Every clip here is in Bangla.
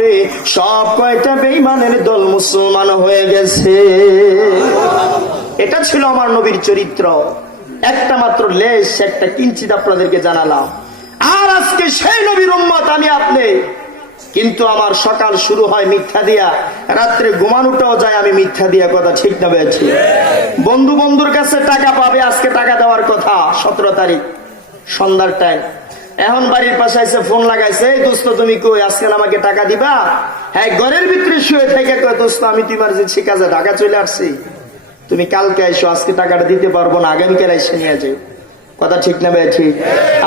পরে সব কয়টা বেঈমানের দল মুসলমান হয়ে গেছে। এটা ছিল আমার নবীর চরিত্র। একটা মাত্র লেশ, একটা কিঞ্চিত আপনাদেরকে জানালাম। আর আজকে সেই নবীর উম্মত আমি আপনি, কিন্তু আমার সকাল শুরু হয় মিথ্যা দিয়া, রাত্রে ঘুমানোটাও যায় আমি মিথ্যা দিয়া। কথা ঠিক না বেঠি? বন্ধু বন্ধুর কাছে টাকা পাবে, আজকে টাকা দেওয়ার কথা 17 তারিখ সন্ধ্যার টাইম। এখন বাড়ির পাশে এসে ফোন লাগাইছে, এই দোস্ত তুমি কই, আজকে আমাকে টাকা দিবা? হ্যাঁ, ঘরের ভিতরে শুয়ে থেকে কয়, দোস্ত আমি তো ইমার্জেন্সি কাজে ঢাকা চলে আসছি, তুমি কালকে এসো, আজকে টাকাটা দিতে পারবো না, আগামীকাল এসে নিয়ে যাও। কথা ঠিক না ভাই? ঠিক।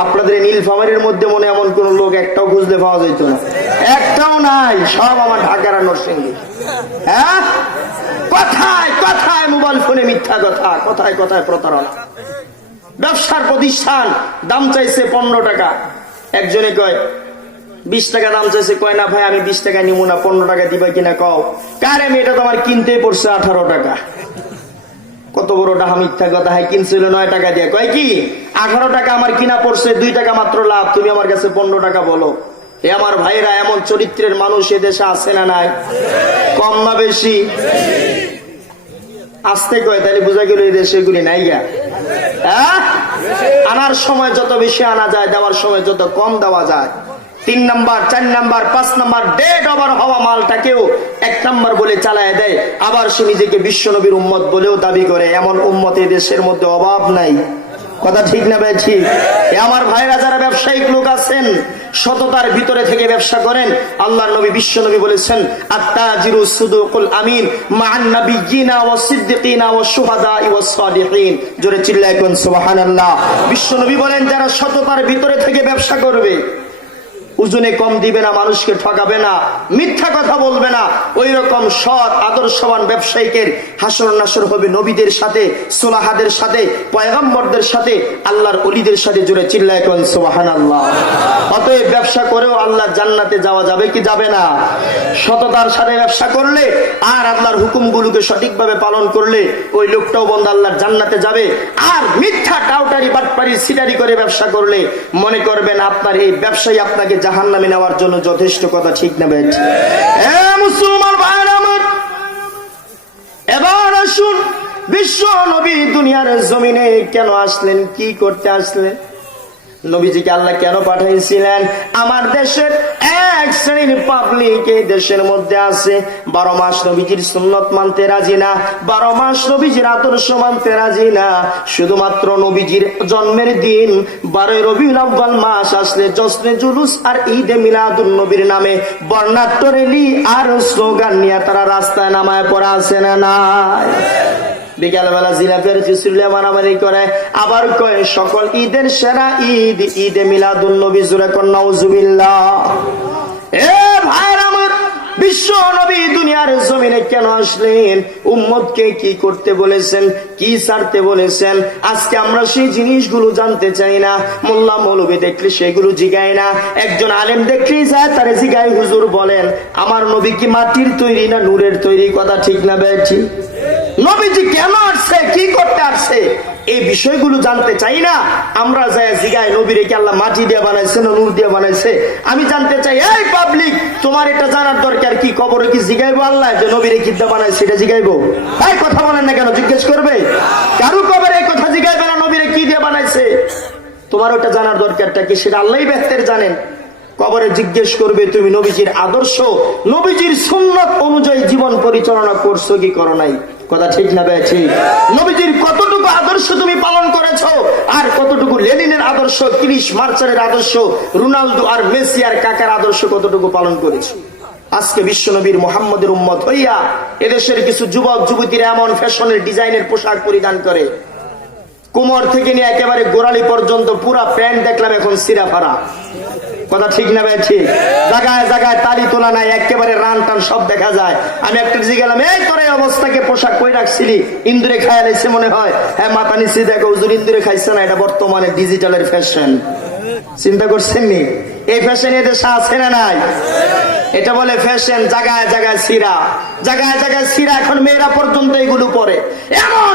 আপনাদের নীলফামারীর মধ্যে মনে এমন কোন লোক একটাও খুঁজলে পাওয়া যেত না, একটাও নাই, সব আমার ঢাকার আর নরসিংদী। হ্যাঁ, কথায় কথায় মোবাইল ফোনে মিথ্যা কথা, কথায় কথায় প্রতারণা। ব্যবসার প্রতিষ্ঠান দাম চাইছে 15 টাকা, একজনে কয় 20 টাকা দাম চাইছে, কয় না ভাই আমি 20 টাকা নিব না, 15 টাকা দিবা কিনা কও। কারে মেয়েটা তো আমার কিনতেই পড়ছে 18 টাকা। কত বড় ডাহা মিথ্যা কথা। হয় কিনছিল 9 টাকা দিয়ে, কয় কি 18 টাকা আমার কিনা পড়ছে, 2 টাকা মাত্র লাভ, তুমি আমার কাছে 15 টাকা বলো। এ আমার ভাইরা, এমন চরিত্রের মানুষ এ দেশে আছে না নাই? কম না বেশি? আসতে কয়, তাহলে বোঝা গেল এই দেশে এগুলি নাই গা। হ্যাঁ, আনার সময় যত বেশি আনা যায়, দেওয়ার সময় যত কম দেওয়া যায়। 3 number, 4 number, 5 number dead over হওয়া মালটাকেও 1 নাম্বার বলে চালায় দেয়। আবার সে নিজেকে বিশ্বনবীর উম্মত বলেও দাবি করে। এমন উম্মত এই দেশের মধ্যে অভাব নাই। কথা ঠিক না ভাই? ঠিক। আমার ভাইরা যারা ব্যবসায়িক লোক আছেন, সততার ভিতরে থেকে ব্যবসা করেন, আল্লাহর নবী বিশ্বনবী বলেছেন, আত-তাজিরু সুদুকুল আমিন মা'আন নাবিয়্যিনা ওয়াস সিদ্দিকিনা ওয়াস শুহাদা'i ওয়াস সালিহিন। জোরে চিল্লায় কোন সুবহানাল্লাহ। বিশ্বনবী বলেন, যারা সততার ভিতরে থেকে ব্যবসা করবে, ওজনে কম দিবে না, মানুষকে ঠকাবে না, মিথ্যা কথা বলবে না, ওই রকম সৎ আদর্শবান ব্যবসায়িকের হাসর নাসর হবে নবীদের সাথে, সুলাহাদের সাথে, পয়গম্বরদের সাথে, আল্লাহর ওলিদের সাথে। জোরে চিল্লায় কোন সুবহানাল্লাহ। অতএব ব্যবসা করেও আল্লাহর জান্নাতে যাওয়া যাবে কি যাবে না? সততার সাথে ব্যবসা করলে আর আল্লাহর হুকুমগুলোকে সঠিকভাবে পালন করলে ওই লোকটাও বন্ধু আল্লাহর জান্নাতে যাবে। আর মিথ্যা টাউটারি বাটপারি সিটারি করে ব্যবসা করলে মনে করবেন আপনার এই ব্যবসায়ী আপনাকে জাহান্নামে নেওয়ার জন্য যথেষ্ট। কথা ঠিক না বেঠ? মুসলমান ভাইরা আমার, এবার আসুন, বিশ্ব নবী দুনিয়ার জমিনে কেন আসলেন, কি করতে আসলেন? নবীজিকে আল্লাহ কেন পাঠাইছিলেন? আমার দেশের এক শ্রেণীর পাবলিক এই দেশের মধ্যে আছে, 12 মাস নবীজির সুন্নত মানতে রাজি না, 12 মাস নবীজির আদর্শ মানতে রাজি না। শুধুমাত্র নবীজির জন্মের দিন 12 রবিউল আউয়াল মাস আসলে জশ্নে জুলুস আর ঈদে মিলাদুন নবীর নামে বর্ণাঢ্য র্যালি আর স্লোগান নিয়ে তারা রাস্তায় নামায় পড়া আছে না নাই? বিকালবেলা জিলাপের চিসুলে মারামারি করে, আবার কয় সকল ঈদের সেরা ঈদ ঈদে মিলাদুন নবী। জোরে কোন নাউজুবিল্লাহ। এ ভাইরা আমার, বিশ্ব নবী দুনিয়ার জমিনে কেন আসলেন? উম্মতকে কি করতে বলেছেন, কি ছাড়তে বলেছেন? আজকে আমরা সেই জিনিসগুলো জানতে চাই না। মোল্লা মৌলবী দেখলে সেগুলো জিগায় না, একজন আলেম দেখলেই যায় তারে জিগায়, হুজুর বলেন আমার নবী কি মাটির তৈরি না নূরের তৈরি? কথা ঠিক না বেঠি? নবীজি কেন আসছে, কি করতে আসছে, এই বিষয়গুলো জানতে চাই না। আমরা যাই জিগাই, নবীরে কি আল্লাহ মাটি দিয়ে বানাইছে না নূর দিয়ে বানাইছে? আমি জানতে চাই, এই পাবলিক তোমার এটা জানার দরকার কি? কবরে কি জিগাইবো আল্লাহ যে নবীরে কি দিয়ে বানাইছে? এটা জিগাইবো? এই কথা বলেন না কেন? জিজ্ঞেস করবে? কারু কবরে এই কথা জিগাইবে না নবীরে কি দিয়ে বানাইছে? তোমার ওটা জানার দরকারটা কি? সেটা আল্লাহই বেহতের জানেন। কবরে জিজ্ঞেস করবে তুমি নবীজির আদর্শ, নবীজির সুন্নাত অনুযায়ী জীবন পরিচালনা করছো কি করো নাই? কথা ঠিক না ভাই? ঠিক। নবীজির কতটুকু আদর্শ তুমি পালন করেছো, আর কতটুকু লেনিনের আদর্শ, ক্রিস মার্চারের আদর্শ, রোনালদো আর মেসি আর কাকার আদর্শ কতটুকু পালন করেছো? আজকে বিশ্বনবীর মুহাম্মদের উম্মত হইয়া এদেশের কিছু যুবক যুবতীরা এমন ফ্যাশনের ডিজাইনের পোশাক পরিধান করে, কোমর থেকে নিয়ে একেবারে গোড়ালি পর্যন্ত পুরা প্যান্ট দেখলাম এখন সিরা ফারা। কথা ঠিক না ভাই? ঠিক। জায়গায় জায়গায় তালি তোলা নাই, একেবারে রান টান সব দেখা যায়। আমি একটা জিজ্ঞাসা, এই তোর এই অবস্থাকে পোশাক কই রাখছিলি? ইন্দুরে খায়া লাইছে মনে হয়। হ্যাঁ, মাথা নিচে দেখো, হুজুর ইন্দুরে খাইছে না, এটা বর্তমানে ডিজিটালের ফ্যাশন। চিন্তা করছেন নি? এই ফ্যাশন এদেশে আছে না নাই? এটা বলে ফ্যাশন। জায়গায় জায়গায় সিরা, জায়গায় জায়গায় সিরা। এখন মেয়েরা পর্যন্ত এগুলো পরে, এমন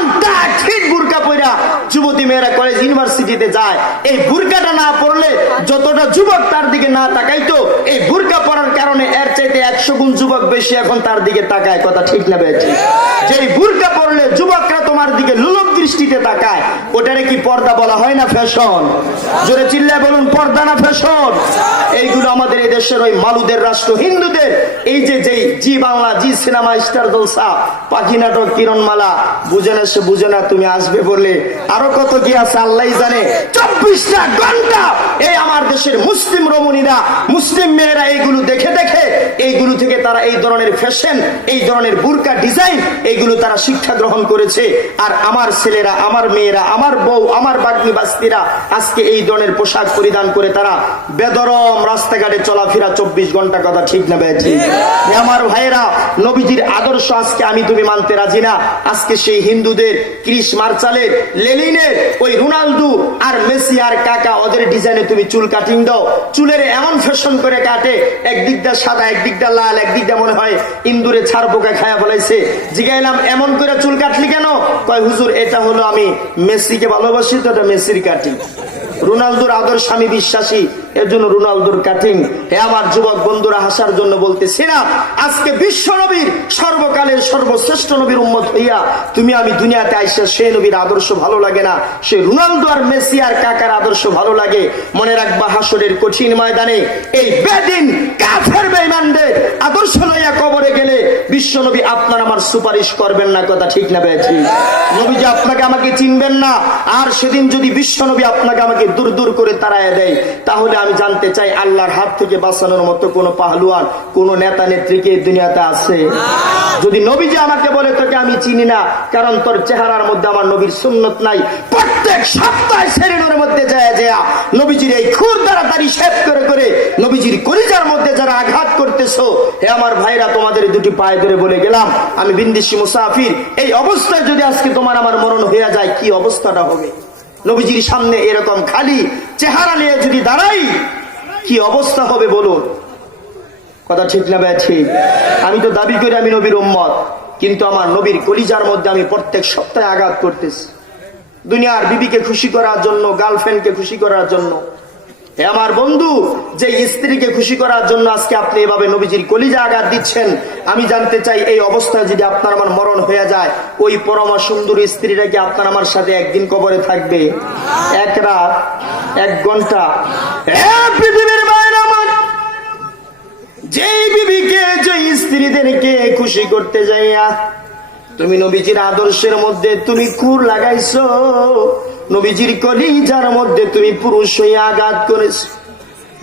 ঠিক বুরকা পরা যুবতী মেয়েরা কলেজ ইউনিভার্সিটিতে যায়। এই বুরকাটা না পড়লে যতটা যুবক তার দিকে না তাকাইতো, এই বুরকা পরার কারণে এর চাইতে 100 গুণ যুবক বেশি এখন তার দিকে তাকায়। কথা ঠিক না বেঠিক? যেই বুরকা পরলে যুবকরা তোমার দিকে লোলক দৃষ্টিতে তাকায়, ওটারে কি পর্দা বলা হয় না ফ্যাশন? জোরে চিল্লায় বলুন, পর্দা না ফ্যাশন? এইগুলো আমাদের এই দেশের ওই মালুদের রাষ্ট্র হিন্দুদের এই যে যেই জি বাংলা, জি সিনেমা, স্টার জলসা, পাখি নাটক, কিরণমালা, বুঝে না সে বুঝে না, তুমি আসবে বলে আরো কত কি আছে আল্লাহ জানে। 24টা ঘন্টা এই আমার দেশের মুসলিম রমণীরা, মুসলিম মেয়েরা এইগুলো দেখে দেখে এইগুলো থেকে তারা এই ধরনের ফ্যাশন, এই ধরনের বুরকা ডিজাইন, এইগুলো তারা শিক্ষা গ্রহণ করেছে। আর আমার ছেলেরা, আমার মেয়েরা, আমার বউ, আমার বাগ্নি বাস্তিরা আজকে এই ধরনের পোশাক পরিধান করে তারা বেদরম রাস্তাঘাটে চলাফেরা 24 ঘন্টা। কথা ঠিক না বেঠি? আমার ভাইয়েরা, নবীজির আদর্শ আজকে আমি তুমি মানতে রাজি না। আজকে সেই হিন্দুদের ক্রিস মার্চালের, লেনিনের, ওই রোনাল্ডো আর মেসি আর কাকা, ওদের ডিজাইনে তুমি চুল কাটিং দাও। চুলের এমন ফ্যাশন করে কাটে, একদিকটা সাদা, একদিকটা লাল, একদিকটা মনে হয় ইন্দুরে ছাড় পোকা খায়া ফেলাইছে। জিগাইলাম এমন করে চুল কাটলি কেন? কয় হুজুর এটা হলো আমি মেসিকে ভালোবাসি তো, এটা মেসির কাটিং। রোনালদোর আদর্শ আমি বিশ্বাসী, এর জন্য রোনালদোর কাটিং। হে আমার যুবক বন্ধুরা, হাসার জন্য বলতেছি না। আজকে বিশ্ব নবীর, সর্বকালের সর্বশ্রেষ্ঠ নবীর উম্মত হইয়া তুমি আমি দুনিয়াতে আইসা সেই নবীর আদর্শ ভালো লাগে না, সে রোনালদো আর মেসি আর কাকার আদর্শ ভালো লাগে? মনে রাখবা, হাসরের কঠিন ময়দানে এই বেদিন কাফের বেঈমানদের আদর্শ লইয়া কবরে গেলে বিশ্ব নবী আপনার আমার সুপারিশ করবেন না। কথা ঠিক না বেঠি? নবী যে আপনাকে আমাকে চিনবেন না। আর সেদিন যদি বিশ্ব নবী আপনাকে আমাকে দূর দূর করে তাড়ায় দেয়, তাহলে আমি জানতে চাই আল্লাহর হাত থেকে বাঁচানোর মতো কোন পাহলুয়ান, কোন নেতা নেত্রীকে দুনিয়াতে আছে? যদি নবী যে আমাকে বলে তোকে আমি চিনি না, কারণ তোর চেহারার মধ্যে আমার নবীর সুন্নত নাই, প্রত্যেক সপ্তাহে শরীরের মধ্যে যায় যায় নবীজির এই খুর তাড়াতাড়ি শেভ করে করে নবীজির কলিজার মধ্যে যারা আঘাত করতেছো, হে আমার ভাইরা, তোমাদের দুটি পায়ে ধরে বলে গেলাম, আমি বিন্দেশি মুসাফির। এই অবস্থায় যদি আজকে তোমার আমার মরণ হয়ে যায়, কি অবস্থাটা হবে? নবীজির সামনে এরকম খালি চেহারা নিয়ে যদি দাঁড়াই, কি অবস্থা হবে বলুন? কথা ঠিক না ভাই? ঠিক। আমি তো দাবি করি আমি নবীর উম্মত, কিন্তু আমার নবীর কলিজার মধ্যে আমি প্রত্যেক সপ্তাহে আঘাত করতেছি, দুনিয়ার বিবিকে খুশি করার জন্য, গার্লফ্রেন্ডকে খুশি করার জন্য। হে আমার বন্ধু, যে স্ত্রীকে খুশি করার জন্য আজকে আপনি এভাবে নবীজির কলিজা আঘাত দিচ্ছেন, আমি জানতে চাই এই অবস্থায় যদি আপনার আমার মরণ হয়ে যায়, ওই পরমা সুন্দর স্ত্রীরা কি আপনার আমার সাথে একদিন কবরে থাকবে? এক রাত, 1 ঘন্টা? পৃথিবীর বাইরে আমার যেই বিবিকে, যে স্ত্রীদেরকে খুশি করতে যাইয়া তুমি নবীজির আদর্শের মধ্যে তুমি খুর লাগাইছো, নবীজির কলিজার মধ্যে তুমি পুরুষ হয়ে আঘাত করেছো।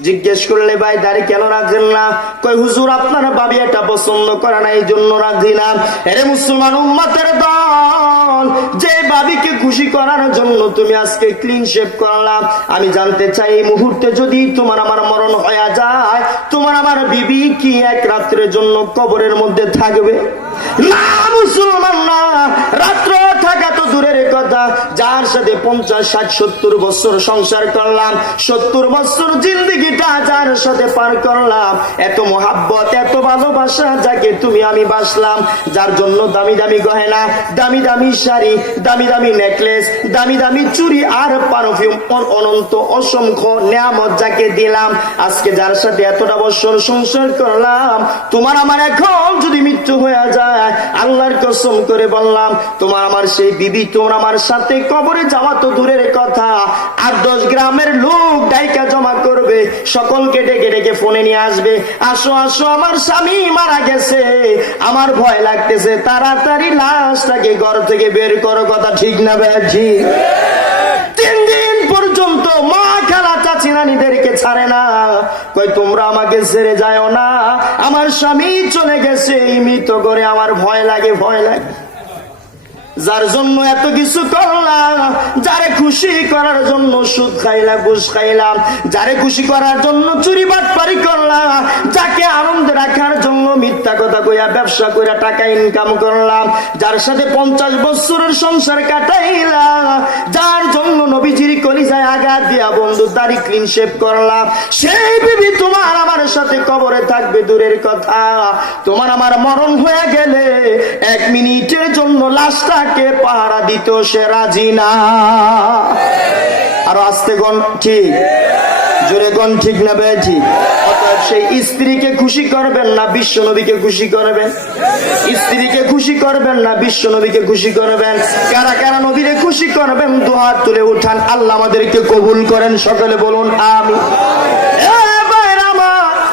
জিজ্ঞেস করলে ভাই দাড়ি কেন রাখেন না? কই হুজুর আপনার ভাবি এটা পছন্দ করে না, এই জন্য রাখি না। আরে মুসলমান উম্মতের দল, যে ভাবিকে খুশি করার জন্য তুমি আজকে ক্লিন শেভ করলাম, আমি জানতে চাই এই মুহূর্তে যদি তোমার আমার মরণ হয়ে যায়, তোমার আমার বিবি কি এক রাত্রের জন্য কবরের মধ্যে থাকবে? না মুসলমান না। রাত্র থাকা তো দূরের কথা, যার সাথে 50, 60, 70 বছর সংসার করলাম, 70 বছর জিন্দগিটা যার সাথে পার করলাম, এত মোহাব্বত, এত ভালোবাসা, যাকে তুমি আমি বাসলাম, যার জন্য দামি দামি গয়না, দামি দামি শাড়ি, দামি দামি নেকলেস, দামি দামি চুড়ি আর পারফিউম, অনন্ত অসংখ্য নিয়ামত যাকে দিলাম, আজকে যার সাথে এতটা বছর সংসার করলাম, তোমার আমার এখন যদি মৃত্যু হয়ে যায়, আল্লাহর কসম করে বললাম, তোমার আমার সেই বিবি তোমার আমার সাথে কবরে যাওয়া তো দূরের কথা, 8-10 গ্রামের লোক ডাইকা জমা করবে, সকলকে ডেকে ডেকে ফোনে নিয়ে আসবে, আসো আসো আমার স্বামী মারা গেছে, আমার ভয় লাগতেছে, তাড়াতাড়ি লাশটাকে ঘর থেকে বের করো। কথা ঠিক না ভাইজি? 3 দিন পর্যন্ত মা খালা চাচি নানিদেরকে ছাড়ে না, কই তোমরা আমাকে ছেড়ে যাও না, আমার স্বামী চলে গেছে, এই মৃত করে আমার ভয় লাগে, ভয় লাগে। যার জন্য এত কিছু করলাম, যারে খুশি করার জন্য সুদ খাইলাম, ঘুষ খাইলাম, যারে খুশি করার জন্য চুরি বাটপারি করলাম, যাকে আনন্দ রাখার জন্য মিথ্যা কথা কইয়া ব্যবসা কইরা টাকা ইনকাম করলাম, যার সাথে 50 বছরের সংসার কাটাইলাম, যার জন্য নবীজির কলিজায় আঘাত দিয়া বন্ধু দাড়ি ক্লিন শেভ করলাম, সেই বিবি তোমার আমার সাথে কবরে থাকবে দূরের কথা, তোমার আমার মরণ হয়ে গেলে 1 মিনিটের জন্য লাশটাকে পাহারা দিতে সে রাজি না। আর আস্তে গণ ঠিক, জোরে গণ ঠিক না বে ঠিক? অতএব সেই স্ত্রীকে খুশি করবেন না বিশ্ব নবীকে খুশি করবেন? স্ত্রীকে খুশি করবেন না বিশ্ব নবীকে খুশি করবেন? কারা কারা নবীরে খুশি করবেন দুহাত তুলে উঠান, আল্লাহ আমাদেরকে কবুল করেন, সকলে বলুন আমিন।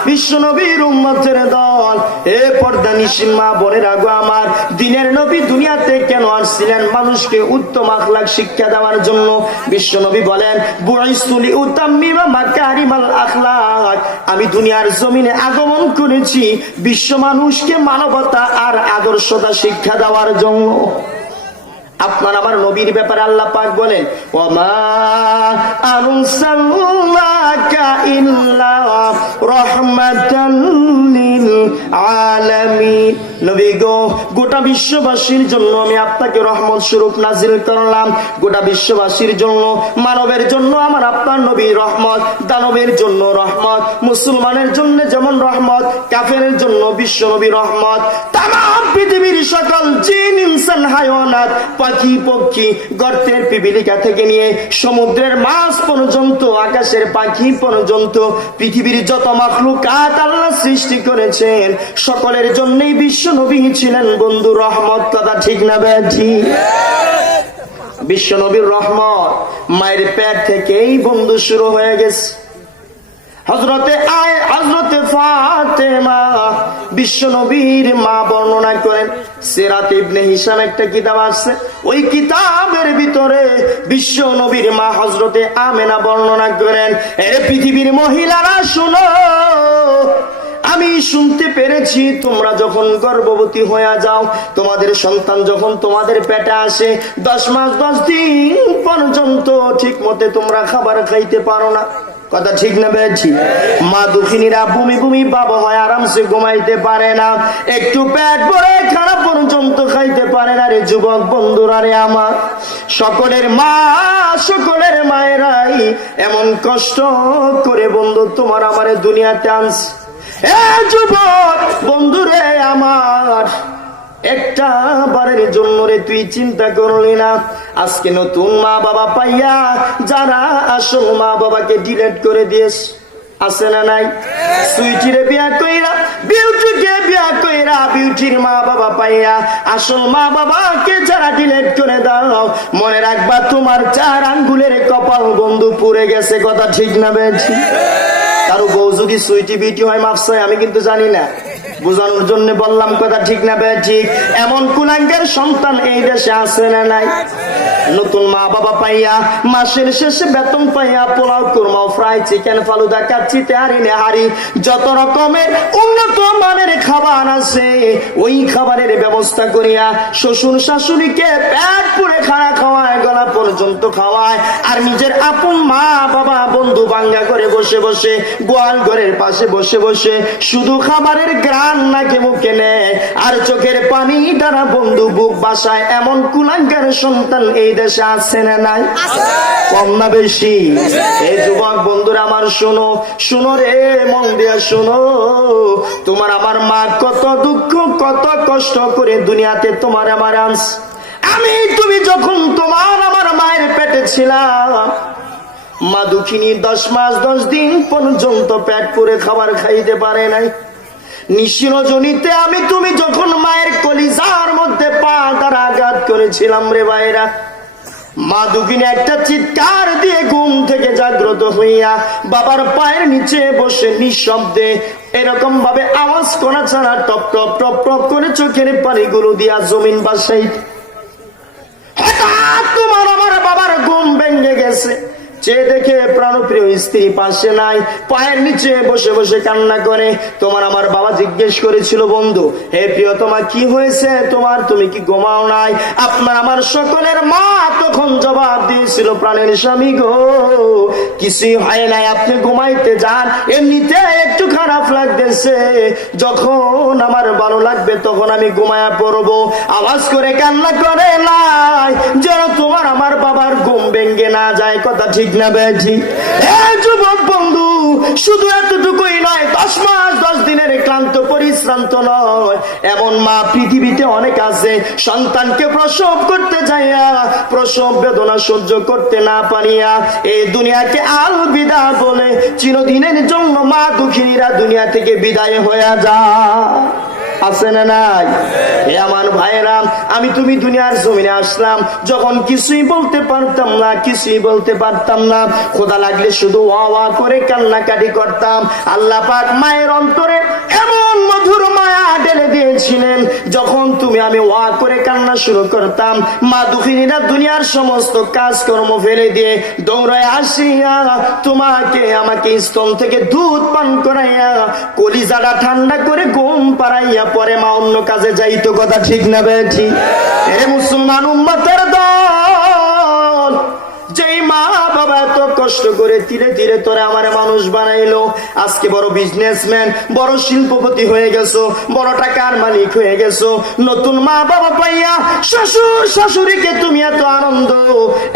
বিশ্ব নবীর উম্মতের দল, এ পর্দা নিশিন মা বোনের আগো আমার, দিনের নবী দুনিয়াতে কেন আসছিলেন? মানুষকে উত্তম আখলাক শিক্ষা দেওয়ার জন্য। বিশ্ব নবী বলেন, বুইসতু লিউতাম্মিমা মাকারিমাল আখলাক, আমি দুনিয়ার জমিনে আগমন করেছি বিশ্ব মানুষকে মানবতা আর আদর্শতা শিক্ষা দেওয়ার জন্য। আপনার আমার নবীর ব্যাপারে আল্লাহ পাক বলেন, ওয়ামা আরসালনাকা ইল্লা রাহমাতাল লিল আলামিন, নবী গো গোটা বিশ্ববাসীর জন্য আমি আপনাকে রহমত স্বরূপ নাজিল করলাম। গোটা বিশ্ববাসীর জন্য, মানবের জন্য আমার আপনার নবী রহমত, দানবের জন্য রহমত, মুসলমানের জন্য যেমন রহমত, কাফেরের জন্য বিশ্ব নবী রহমত। তামাম পৃথিবীর সকল জিন ইনসান হায়াওয়ানাত, পাখি পক্ষী, গর্তের পিপিলিকা থেকে নিয়ে সমুদ্রের মাছ পর্যন্ত, আকাশের পাখি পর্যন্ত, পৃথিবীর যত মাখলুকাত আল্লাহ সৃষ্টি করেছেন সকলের জন্যই বিশ্ব নবী ছিলেন বন্ধু রহমত। কথা ঠিক না ব্যাঠি? বিশ্ব নবীর রহমত মায়ের পেট থেকেই বন্ধু শুরু হয়ে গেছে। হযরতে ফাতেমা বিশ্ব নবীর মা বর্ণনা করেন, সিরাত ইবনে হিশাম একটা কিতাব আছে, ওই কিতাবের ভিতরে বিশ্ব নবীর মা হযরতে আমেনা বর্ণনা করেন, এ পৃথিবীর মহিলারা শুনো, আমি শুনতে পেরেছি তোমরা যখন গর্ভবতী হয়ে যাও, তোমাদের সন্তান যখন তোমাদের পেটে আসে, 10 মাস 10 দিন পর্যন্ত ঠিক মতে তোমরা খাবার খাইতে পারো না। কথা ঠিক না বেশি? মা দুঃখিনীরা ভূমি ভূমি বাবা হয়, আরামসে ঘুমাইতে পারে না, একটু পেট ভরে খানা পর্যন্ত খাইতে পারে না। রে যুবক বন্ধুরা রে আমার, সকলের মা, সকলের মায়েরাই এমন কষ্ট করে বন্ধু তোমার আমারে দুনিয়াতে আনছে। এ যুবক বন্ধুরে আমার, একটা বারের জন্য রে তুই চিন্তা করলি না? আজকে নতুন মা বাবা পাইয়া যারা আসল মা বাবাকে ডিলেট করে দিয়েছ, আছে না নাই? সুইটিরে বিয়া কইরা, বিউটিকে বিয়া কইরা, বিউটির মা বাবা পাইয়া আসল মা বাবাকে যারা ডিলেট করে দাও, মনে রাখবা তোমার 4 আঙ্গুলের কপাল বন্ধু পুড়ে গেছে। কথা ঠিক না বেশি? কারো বউ যদি সুইটি বিউটি হয় মাফসায়, আমি কিন্তু জানি না, বোঝানোর জন্য বললাম। কথা ঠিক না বে ঠিক? এমন কুলাঙ্গের সন্তান এই দেশে আছে না নাই? নতুন মা বাবা পাইয়া মাসের শেষে বেতন পাইয়া পোলাও, কুরমা, ফ্রাই চিকেন, ফালুদা, কাচ্চি, তেহারি, নেহারি, যত রকমের উন্নত মানের খাবার আছে, ওই খাবারের ব্যবস্থা করিয়া শ্বশুর শাশুড়িকে পেট পুরে খানা খাওয়ায়, গলা পর্যন্ত খাওয়ায়, আর নিজের আপন মা বাবা বন্ধু বাঙ্গা করে বসে বসে, গোয়াল ঘরের পাশে বসে বসে শুধু খাবারের গ্রান নাকে মুখে নেয় আর চোখের পানি দ্বারা বন্ধু বুক বাসায়। এমন কুলাঙ্গার সন্তান এই দেশে আছে না নাই? কম না বেশি? এই যুবক বন্ধুরা আমার শোনো, শোনো রে, মন দিয়ে শোনো, তোমার আমার মা কত দুঃখ কত কষ্ট করে দুনিয়াতে তোমার আমার আনস। আমি তুমি যখন তোমার আমার মায়ের পেটে ছিলাম, মা দুঃখিনী 10 মাস 10 দিন পর্যন্ত পেট পুরে খাবার খাইতে পারে নাই। নিশিরজনীতে আমি তুমি যখন মায়ের কলিজার মধ্যে পা দ্বারা আঘাত করেছিলাম রে ভাইরা, মা দুঃখিনী একটা চিৎকার দিয়ে ঘুম থেকে জাগ্রত হইয়া বাবার পায়ের নিচে বসে নিঃশব্দে এরকম ভাবে আওয়াজ করা ছাড়া টপ টপ টপ টপ করে চোখের পানিগুলো দিয়া জমিন বাসাই। হঠাৎ তোমার আমার বাবার ঘুম ভেঙে গেছে, চেয়ে দেখে প্রাণপ্রিয় স্ত্রী পাশে নাই, পায়ের নিচে বসে বসে কান্না করে। তোমার আমার বাবা জিজ্ঞেস করেছিল, বন্ধু হে প্রিয়তমা কি হয়েছে তোমার, তুমি কি ঘুমাও নাই? আপনার আমার সকলের মা তখন জবাব দিয়েছিল, প্রাণের স্বামী গো, কিছুই হয় নাই, আপনি ঘুমাইতে যান, এমনিতে একটু খারাপ লাগতেছে, যখন আমার ভালো লাগবে তখন আমি ঘুমায়া পড়বো। আওয়াজ করে কান্না করে নাই যেন তোমার আমার বাবার ঘুম ভেঙ্গে না যায়। কথা ঠিক না বেঠি? যুবক বন্ধু, শুধু এতটুকুই নয়, 10 মাস 10 দিনের ক্লান্ত পরিশ্রান্ত নয়, এমন মা পৃথিবীতে অনেক আছে, সন্তানকে প্রসব করতে যাইয়া প্রসব বেদনা সহ্য করতে না পারিয়া এই দুনিয়াকে আলবিদা বলে চিরদিনের জন্য মা দুঃখিনীরা দুনিয়া থেকে বিদায় হয়ে যায়। আছে না নাই? হে আমার ভাইরা, আমি তুমি দুনিয়ার জমিনে আসলাম যখন কিছুই বলতে পারতাম না, কিছুই বলতে পারতাম না, খোদা লাগলে শুধু ওয়া ওয়া করে কান্নাকাটি করতাম। আল্লাহ পাক মায়ের অন্তরে এমন মধুর মায়া ঢেলে দিয়েছিলেন, যখন তুমি আমি ওয়া করে কান্না শুরু করতাম, মা দুঃখিনীরা দুনিয়ার সমস্ত কাজকর্ম ফেলে দিয়ে দৌড়ায় আসিয়া তোমাকে আমাকে স্তন থেকে দুধ পান করাইয়া কলিজাটা ঠান্ডা করে ঘুম পাড়াইয়া পরে মা অন্য কাজে যাইতো। কথা ঠিক না বেঠি? এ মুসলমান উম্মতের দল, যেই মা বাবা এত কষ্ট করে ধীরে ধীরে তোরে আমার মানুষ বানাইলো, আজকে বড় বিজনেসম্যান, বড় শিল্পপতি হয়ে গেছো, বড় টাকার মালিক হয়ে গেছো, নতুন মা বাবা পাইয়া শ্বশুর শাশুড়িকে তুমি এত আনন্দ,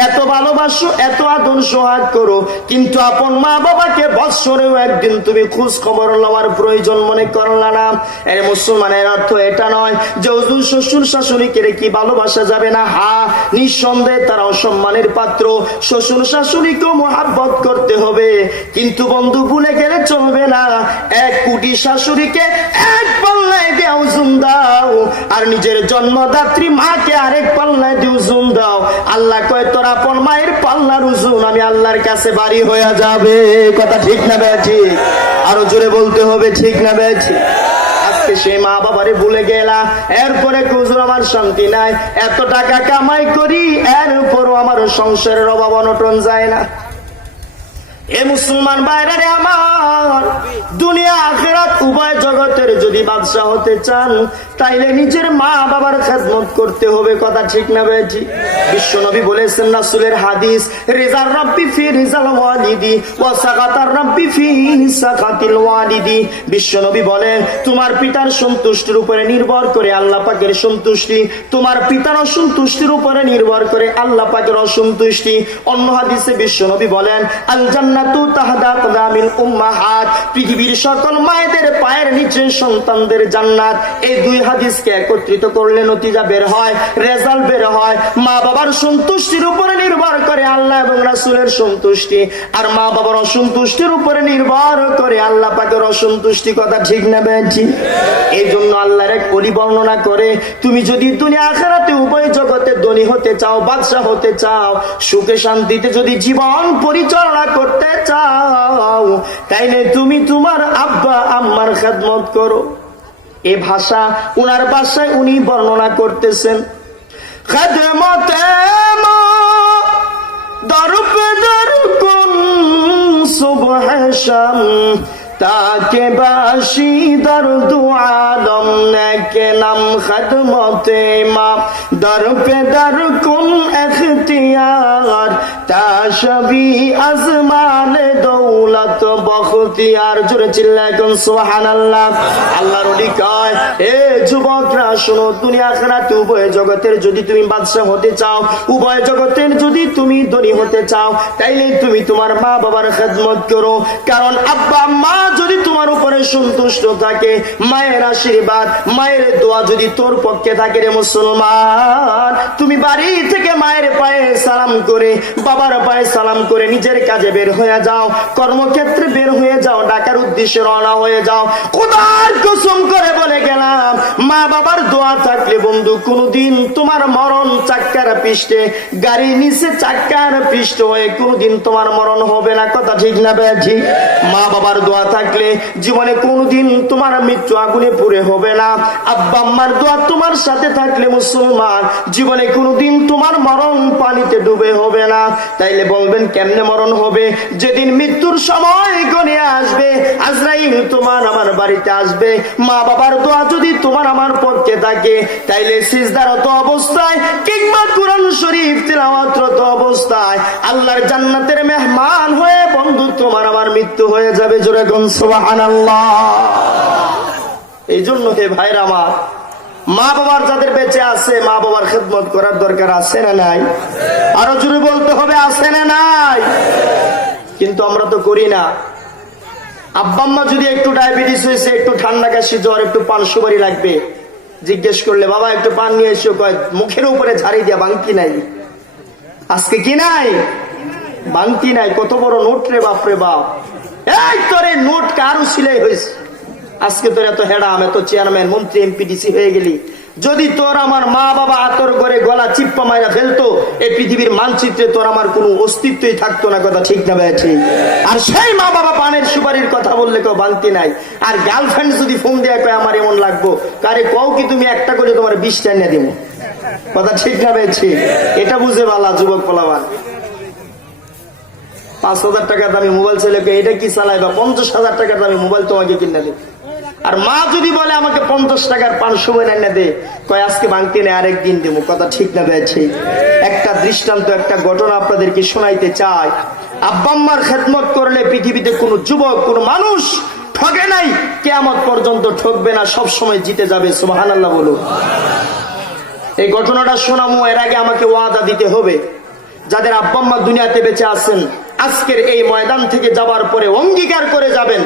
এত ভালোবাসো, এত আদর সোহাগ করো, কিন্তু আপন মা বাবাকে বৎসরেও একদিন তুমি খোঁজ খবর লওয়ার প্রয়োজন মনে করলা না। এর মুসলমানের অর্থ এটা নয় যে হুজুর শ্বশুর শাশুড়িকে কি ভালোবাসা যাবে না। হ্যাঁ, নিঃসন্দেহে তারা অসম্মানের পাত্র, শ্বশুর শাশুড়িকেও মহাব্বত করতে হবে, কিন্তু বন্ধু ভুলে গেলে চলবে না, 1 কোটি শাশুড়িকে এক পাল্লায় দিয়ে ওজন দাও, আর নিজের জন্মদাত্রী মাকে আরেক পাল্লায় দিয়ে ওজন দাও। আল্লাহ কয় তোর আপন মায়ের পাল্লার ওজন আমি আল্লাহর কাছে ভারী হয়ে যাবে। কথা ঠিক না বেঠি? আরো জোরে বলতে হবে, ঠিক না বেঠি? সে মা বাবারে ভুলে গেলা, এরপরে হুজুর আমার শান্তি নাই, এত টাকা কামাই করি এরপরও আমার সংসারের অভাব অনটন যায় না। এ মুসলমান ভাইরা আমার, দুনিয়া আখিরাত উভয় জগতের যদি বাদশা হতে চান, তাইলে নিজের মা বাবার খেদমত করতে হবে। কথা ঠিক না বেঠি? বিশ্ব নবী বলেছেন, রাসূলের হাদিস, রিজার রাব্বি ফি রিজাল ওয়ালিদি ওয়া সাকাতার রাব্বি ফি সাকাতিল ওয়ালিদি। বিশ্ব নবী বলেন, তোমার পিতার সন্তুষ্টির উপরে নির্ভর করে আল্লাহ পাকের সন্তুষ্টি, তোমার পিতার অসন্তুষ্টির উপরে নির্ভর করে আল্লাহ পাকের অসন্তুষ্টি। অন্য হাদিসে বিশ্ব নবী বলেন, আল জান্নাতু তাহতা আকদামিল উম্মাহাত, পৃথিবীর সকল মায়েদের পায়ের নিচে সন্তানদের জান্নাত। এই 2 হাদিসকে একত্রিত করলে নতিজা বের হয়, রেজাল্ট বের হয়, মা বাবার সন্তুষ্টির উপরে নির্ভর করে আল্লাহ এবং রাসূলের সন্তুষ্টি, আর মা বাবার অসন্তুষ্টির উপরে নির্ভর করে আল্লাহ পাকের অসন্তুষ্টি। কথা ঠিক না বেঠি? এই জন্য আল্লাহর এক ওলি বর্ণনা করে, তুমি যদি দুনিয়া আখিরাতে উভয় জগতে ধনী হতে চাও, বাদশা হতে চাও, সুখে শান্তিতে যদি জীবন পরিচালনা করতে চাও, তাইলে তুমি তোমার আব্বা আম্মার খেদমত করো। এ ভাষা উনার ভাষায় উনি বর্ণনা করতেছেন, খেদমতে মা দরপে দর কোন সুবহ শাম, তাকে বাসি দর্দ আলম নেকে নাম খেদমতে মা দরপে দর কোন এখতিয়ার, তাশবি আজমানে দৌলত বখতিয়ার। জোরে চিল্লায় কোন সুবহানাল্লাহ। আল্লাহর ওলি কয়, এ যুবকরা শোনো, দুনিয়া আখিরাত উভয় জগতের যদি তুমি বাদশা হতে চাও, উভয় জগতের যদি তুমি ধনী হতে চাও, তাইলে তুমি তোমার মা বাবার খেদমত করো। কারণ আব্বা মা যদি তোমার উপরে সন্তুষ্ট থাকে, মায়ের আশীর্বাদ, মায়ের দোয়া যদি তোর পক্ষে থাকে, রে মুসলমান, তুমি বাড়ি থেকে মায়ের পায়ে সালাম করে, বাবার পায়ে সালাম করে নিজের কাজে বের হয়ে যাও, কর্মক্ষেত্রে বের হয়ে যাও, ডাকার উদ্দেশ্যে রওনা হয়ে যাও। খোদার কসম করে বলে গেলাম, মা বাবার দোয়া থাকলে বন্ধু কোনদিন তোমার মরণ চাক্কার পৃষ্ঠে, গাড়ির নিচে চাক্কার পৃষ্ঠ হয়ে কোনদিন তোমার মরণ হবে না। কথা ঠিক না ব্যাধি? মা বাবার দোয়া থাকলে জীবনে কোনদিন তোমার মৃত্যু আগুনে পুড়ে হবে না। আব্বা আম্মার দোয়া তোমার সাথে থাকলে মুসলমান জীবনে কোনদিন তোমার মরণ পানিতে ডুবে হবে না। তাইলে বলবেন কেমনে মরণ হবে? যেদিন মৃত্যুর সময় গনে আসবে, আজরাইল তোমার আমার বাড়িতে আসবে, মা বাবার দোয়া যদি তোমার আমার পক্ষে থাকে, তাইলে সিজদারত অবস্থায় কিংবা কুরআন শরীফ তিলাওয়াতরত অবস্থায় আল্লাহর জান্নাতের মেহমান হয়ে বন্ধু তোমার আমার মৃত্যু হয়ে যাবে। জোরে কোন সুবহানাল্লাহ। এই জন্য হে ভাইরা আমার, মা বাবার যাদের বেঁচে আছে মা বাবার খেদমত করার দরকার আছে না নাই? আরো জোরে বলতে হবে, আছে না নাই? কিন্তু আমরা তো করি না। আব্বা আম্মা যদি একটু ডায়াবেটিস হয়েছে, একটু ঠান্ডা কাশি জ্বর, একটু পান সুপারি লাগবে, জিজ্ঞেস করলে বাবা একটু পান নিয়ে এসো, কয় মুখের উপরে ঝাড়ি দিয়া বাংতি নাই। আজকে কি নাই? বাংতি নাই। কত বড় নোট রে বাপরে বাপ! এই তোরে নোট কারো সিলাই হয়েছে, আজকে তোর এত হেডাম, এত চেয়ারম্যান মন্ত্রী এমপিডিসি হয়ে গেলি। যদি তোর আমার মা বাবা আতর করে গলা চিপ্পা মাইরা ফেলতো, এই পৃথিবীর মানচিত্রে তোর আমার কোনো অস্তিত্বই থাকতো না। কথা ঠিক না ভাই? ঠিক। আর সেই মা বাবা পানের সুপারির কথা বললে কেউ বাংতি নাই। আর গার্লফ্রেন্ড যদি ফোন দেয়া কয় আমার এমন লাগবো, কারে কও কি তুমি একটা করে তোমার 20টা এনে দিব। কথা ঠিক না ভাই? ঠিক। এটা বুঝে বালা যুবক পোলাবান। 5,000 টাকার দামি মোবাইল ছেলেকে এটা কি চালাইবা, 50,000 টাকার দামি মোবাইল তোমাকে কিনে দেবে। আর মা যদি বলে আমাকে 50 টাকার পান সময় এনে দে, কয় আজকে ভাঙতে নেই আরেকদিন দেবো। কথা ঠিক না ভাই? ঠিক। একটা দৃষ্টান্ত, একটা ঘটনা আপনাদেরকে শোনাইতে চাই। আব্বা আম্মার খেদমত করলে পৃথিবীতে কোন যুবক, কোন মানুষ ঠকে নাই, কিয়ামত পর্যন্ত ঠকবে না, সব সময় জিতে যাবে। সুবহানাল্লাহ বলুন। এই ঘটনাটা শোনামু, এর আগে আমাকে ওয়াদা দিতে হবে। যাদের আব্বা আম্মা দুনিয়াতে বেঁচে আছেন, আজকের এই ময়দান থেকে যাবার পরে অঙ্গীকার করে যাবেন,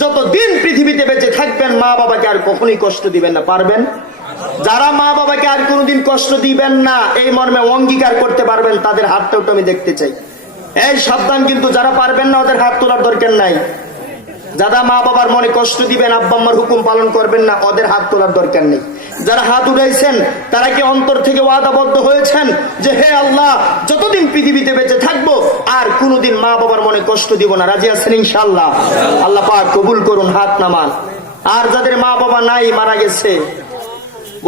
যতদিন পৃথিবীতে বেঁচে থাকবেন মা বাবাকে আর কখনোই কষ্ট দিবেন না। পারবেন? যারা মা বাবাকে আর কোনোদিন কষ্ট দিবেন না এই মর্মে অঙ্গীকার করতে পারবেন, তাদের হাতটাও আমি দেখতে চাই। এই সাবধান, কিন্তু যারা পারবেন না ওদের হাত তোলার দরকার নাই। যারা মা বাবার মনে কষ্ট দিবেন, আব্বা আম্মার হুকুম পালন করবেন না, ওদের হাত তোলার দরকার নেই। যারা হাত উঠাইছেন তারা কি অন্তর থেকে ওয়াদাবদ্ধ হয়েছেন যে হে আল্লাহ, যতদিন পৃথিবীতে বেঁচে থাকবো আর কোনোদিন মা বাবার মনে কষ্ট দিব না? রাজি আছেন ইনশাআল্লাহ? আল্লাহ পাক কবুল করুন, হাত নামান। আর যাদের মা বাবা নাই, মারা গেছে,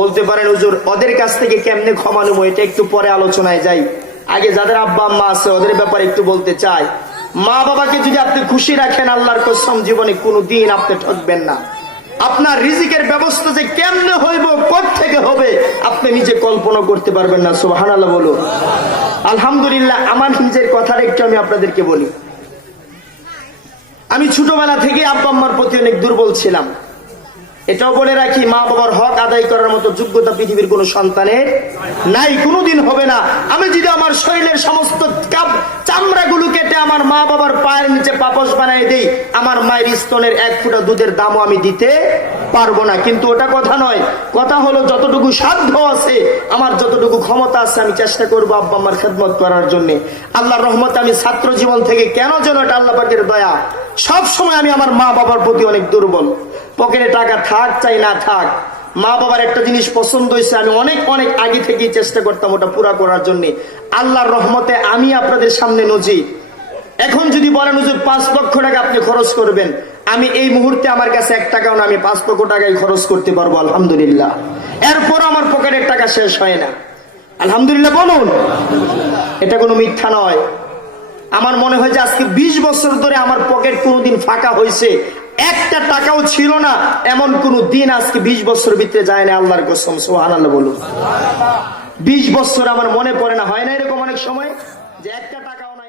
বলতে পারেন হুজুর ওদের কাছ থেকে কেমনে ক্ষমা নেবো, এটা একটু পরে আলোচনায় যাই। আগে যাদের আব্বা আম্মা আছে ওদের ব্যাপারে একটু বলতে চাই। মা বাবাকে যদি আপনি খুশি রাখেন, আল্লাহর কসম জীবনে কোনোদিন আপনি ঠকবেন না। আপনার রিজিকের ব্যবস্থা যে কেমনে হইব, কোত্থেকে হবে, আপনি নিজে কল্পনা করতে পারবেন না। সুবহানাল্লাহ বলুন। আলহামদুলিল্লাহ। আমার নিজের কথাটা একটু আমি আপনাদেরকে বলি। আমি ছোটবেলা থেকে আব্বা আম্মার প্রতি অনেক দুর্বল ছিলাম। এটাও বলে রাখি, মা বাবার হক আদায় করার মতো যোগ্যতা পৃথিবীর কোন সন্তানের নাই, কোনোদিন হবে না। আমি যদি আমার শরীরের সমস্ত চামড়াগুলো কেটে আমার মা বাবার পায়ের নিচে পাপস বানাই দেই, আমার মায়ের স্তনের 1 ফোঁটা দুধের দামও আমি দিতে পারবো না। কিন্তু ওটা কথা নয়। কথা হলো যতটুকু সাধ্য আছে, আমার যতটুকু ক্ষমতা আছে, আমি চেষ্টা করবো আব্বা আম্মার খেদমত করার জন্য। আল্লাহর রহমতে আমি ছাত্র জীবন থেকে, কেন যেন এটা আল্লাহ পাকের দয়া, সব সময় আমি আমার মা বাবার প্রতি অনেক দুর্বল। পকেটে টাকা থাক চাই না থাক, মা বাবার একটা জিনিস পছন্দ হয়েছে, আমি অনেক অনেক আগে থেকেই চেষ্টা করতাম ওটা পুরা করার জন্য। আল্লাহর রহমতে আমি আপনাদের সামনে নজির। এখন যদি বলেন হুজুর 5 লক্ষ টাকা আপনি খরচ করবেন, আমি এই মুহূর্তে আমার কাছে 1 টাকাও না, আমি 5 লক্ষ টাকাই খরচ করতে পারবো আলহামদুলিল্লাহ। এরপর আমার পকেটের টাকা শেষ হয় না। আলহামদুলিল্লাহ বলুন। এটা কোনো মিথ্যা নয়। আমার মনে হয় যে আজকে 20 বছর ধরে আমার পকেট কোনোদিন ফাঁকা হয়েছে, 1টা টাকাও ছিল না, এমন কোন দিন আজকে 20 বছর ভিতরে যায় না। আল্লাহর কসম, সুবহানাল্লাহ বলুন। 20 বছর আমার মনে পড়ে না, হয় না এরকম অনেক সময় যে 1টা টাকাও নাই।